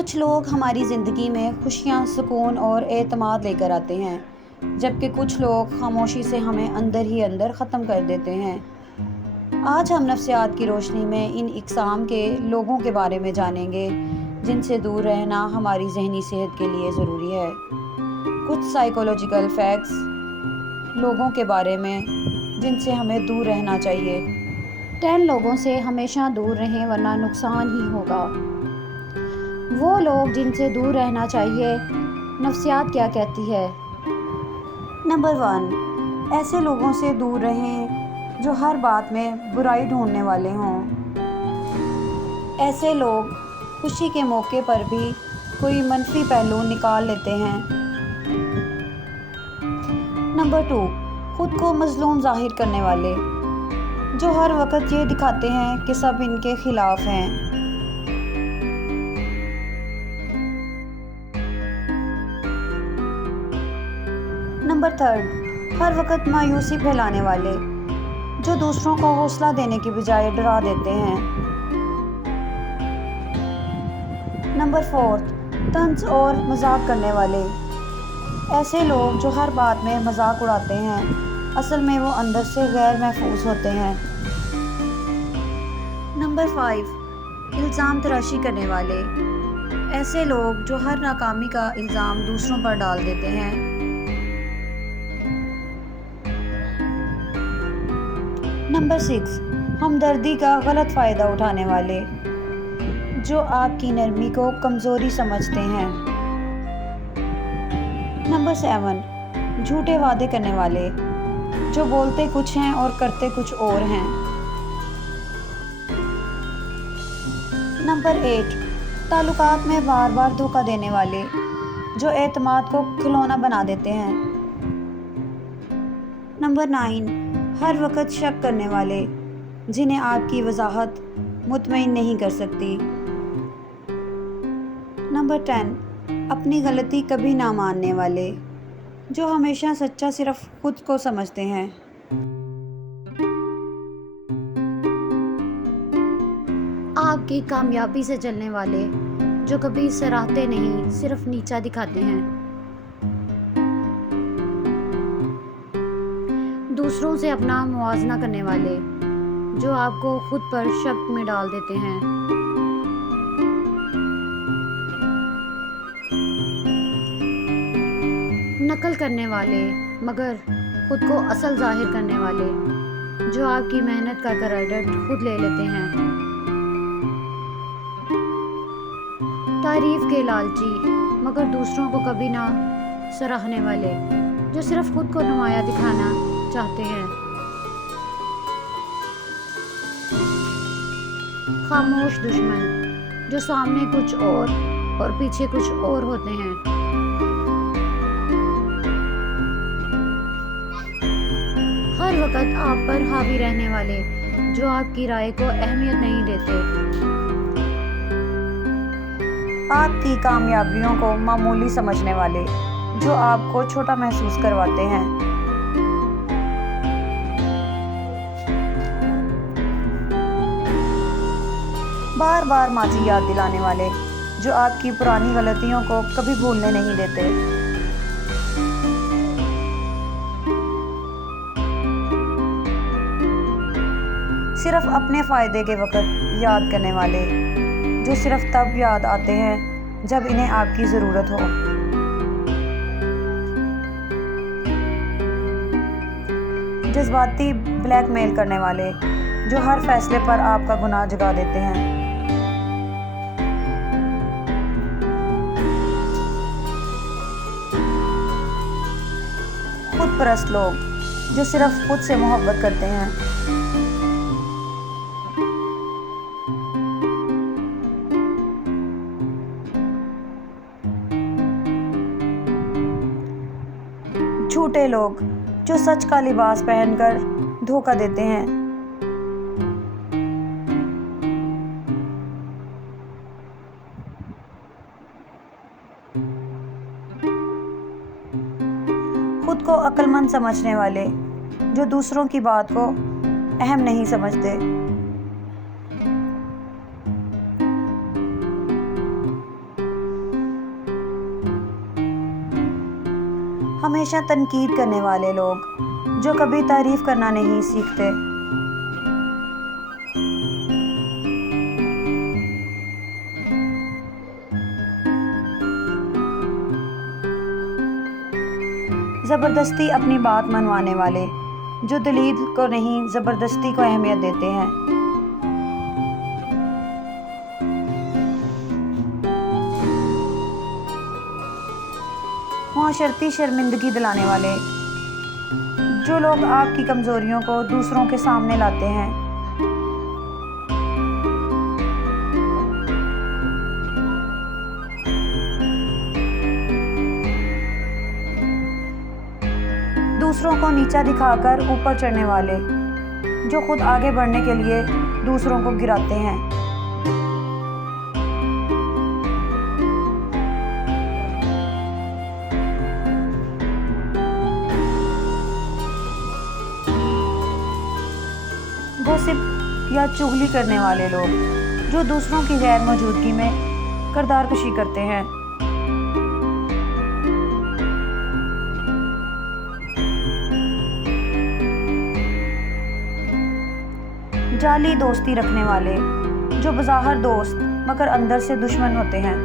कुछ लोग हमारी ज़िंदगी में खुशियाँ, सुकून और एतमाद लेकर आते हैं, जबकि कुछ लोग खामोशी से हमें अंदर ही अंदर ख़त्म कर देते हैं। आज हम नफ्सियात की रोशनी में इन इक़साम के लोगों के बारे में जानेंगे, जिनसे दूर रहना हमारी ज़हनी सेहत के लिए ज़रूरी है। कुछ साइकोलॉजिकल फैक्ट्स लोगों के बारे में जिनसे हमें दूर रहना चाहिए। 10 लोगों से हमेशा दूर रहें वरना नुकसान ही होगा। वो लोग जिनसे दूर रहना चाहिए। नफ्सियात क्या कहती है? नंबर 1, ऐसे लोगों से दूर रहें जो हर बात में बुराई ढूंढने वाले हों। ऐसे लोग खुशी के मौके पर भी कोई मनफी पहलू निकाल लेते हैं। नंबर 2, खुद को मजलूम जाहिर करने वाले, जो हर वक्त ये दिखाते हैं कि सब इनके खिलाफ हैं। नंबर 3, हर वक्त मायूसी फैलाने वाले, जो दूसरों को हौसला देने की बजाय डरा देते हैं। नंबर 4, तंज और मजाक करने वाले, ऐसे लोग जो हर बात में मजाक उड़ाते हैं, असल में वो अंदर से गैर महफूज होते हैं। नंबर 5, इल्ज़ाम तराशी करने वाले, ऐसे लोग जो हर नाकामी का इल्ज़ाम दूसरों पर डाल देते हैं। नंबर 6, हमदर्दी का गलत फ़ायदा उठाने वाले, जो आपकी नरमी को कमज़ोरी समझते हैं। नंबर 7, झूठे वादे करने वाले, जो बोलते कुछ हैं और करते कुछ और हैं। नंबर 8, ताल्लुकात में बार बार धोखा देने वाले, जो एतमाद को खिलौना बना देते हैं। नंबर 9, हर वक्त शक करने वाले, जिन्हें आपकी वजाहत मुतमईन नहीं कर सकती। नंबर 10, अपनी गलती कभी ना मानने वाले, जो हमेशा सच्चा सिर्फ खुद को समझते हैं। आपकी कामयाबी से जलने वाले, जो कभी सराहते नहीं, सिर्फ नीचा दिखाते हैं। दूसरों से अपना मुआवजा करने वाले, जो आपको खुद पर शक में डाल देते हैं। नकल करने वाले मगर खुद को असल जाहिर करने वाले, जो आपकी मेहनत का क्रेडिट खुद ले लेते हैं। तारीफ के लालची मगर दूसरों को कभी ना सराहने वाले, जो सिर्फ खुद को नुमाया दिखाना चाहते हैं। खामोश दुश्मन, जो सामने कुछ और पीछे कुछ और होते हैं। हर वक्त आप पर हावी रहने वाले, जो आपकी राय को अहमियत नहीं देते। आपकी कामयाबियों को मामूली समझने वाले, जो आपको छोटा महसूस करवाते हैं। बार बार माजी याद दिलाने वाले, जो आपकी पुरानी गलतियों को कभी भूलने नहीं देते। सिर्फ अपने फ़ायदे के वक्त याद करने वाले, जो सिर्फ तब याद आते हैं जब इन्हें आपकी ज़रूरत हो। जज्बाती ब्लैकमेल करने वाले, जो हर फैसले पर आपका गुनाह जगा देते हैं। खुद परस्त लोग, जो सिर्फ खुद से मोहब्बत करते हैं। झूठे लोग, जो सच का लिबास पहनकर धोखा देते हैं। खुद को अक्लमंद समझने वाले, जो दूसरों की बात को अहम नहीं समझते। हमेशा तनकीद करने वाले लोग जो कभी तारीफ करना नहीं सीखते। ज़बरदस्ती अपनी बात मनवाने वाले जो दलील को नहीं ज़बरदस्ती को अहमियत देते हैं। मुआशरती शर्मिंदगी दिलाने वाले जो लोग आपकी कमज़ोरियों को दूसरों के सामने लाते हैं। दूसरों को नीचा दिखाकर ऊपर चढ़ने वाले जो खुद आगे बढ़ने के लिए दूसरों को गिराते हैं। गॉसिप या चुगली करने वाले लोग जो दूसरों की गैर मौजूदगी में किरदारकशी करते हैं। जाली दोस्ती रखने वाले जो बज़ाहिर दोस्त मगर अंदर से दुश्मन होते हैं।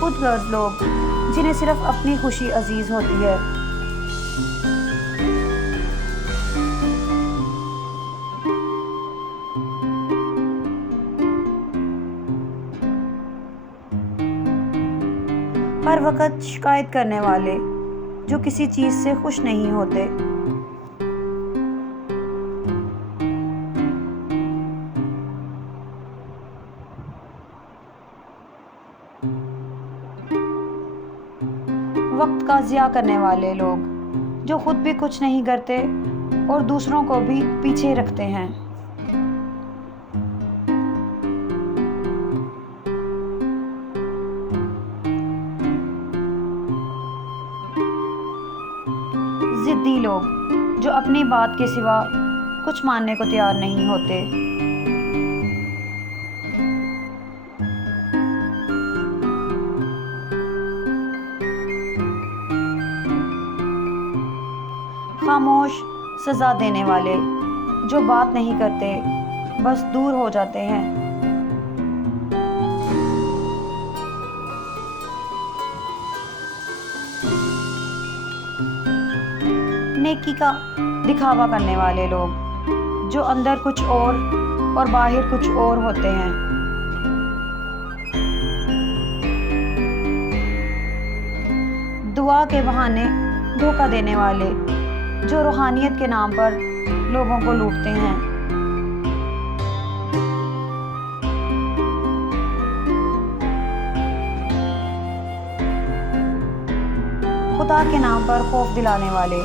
खुदगर्ज लोग जिन्हें सिर्फ अपनी खुशी अजीज होती है। हर वक्त शिकायत करने वाले जो किसी चीज़ से खुश नहीं होते। वक्त का ज़िया करने वाले लोग जो खुद भी कुछ नहीं करते और दूसरों को भी पीछे रखते हैं। ज़िद्दी लोग जो अपनी बात के सिवा कुछ मानने को तैयार नहीं होते। खामोश सज़ा देने वाले जो बात नहीं करते बस दूर हो जाते हैं। नेकी का दिखावा करने वाले लोग जो अंदर कुछ और बाहर कुछ और होते हैं। दुआ के बहाने धोखा देने वाले जो रूहानियत के नाम पर लोगों को लूटते हैं। खुदा के नाम पर खौफ दिलाने वाले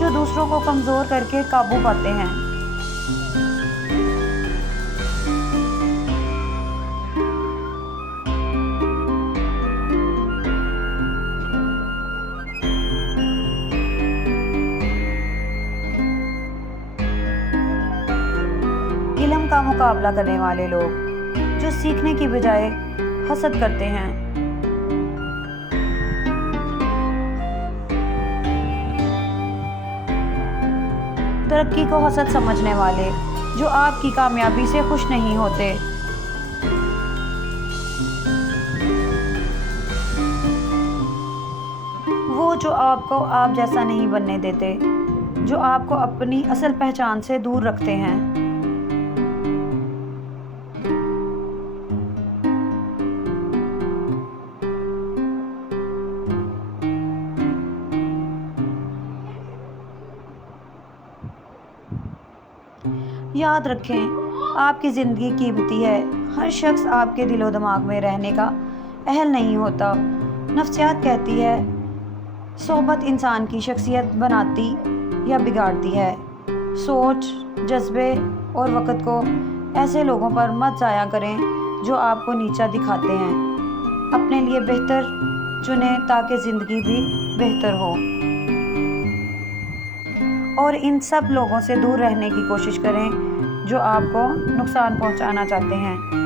जो दूसरों को कमज़ोर करके काबू पाते हैं। इल्म का मुकाबला करने वाले लोग जो सीखने की बजाय हसद करते हैं। तरक्की को हसद समझने वाले जो आपकी कामयाबी से खुश नहीं होते। वो जो आपको आप जैसा नहीं बनने देते, जो आपको अपनी असल पहचान से दूर रखते हैं। याद रखें, आपकी ज़िंदगी कीमती है। हर शख्स आपके दिलो दिमाग में रहने का अहल नहीं होता। नफ्सियात कहती है सोहबत इंसान की शख्सियत बनाती या बिगाड़ती है। सोच, जज्बे और वक़्त को ऐसे लोगों पर मत ज़ाया करें जो आपको नीचा दिखाते हैं। अपने लिए बेहतर चुनें ताकि ज़िंदगी भी बेहतर हो। और इन सब लोगों से दूर रहने की कोशिश करें जो आपको नुकसान पहुंचाना चाहते हैं।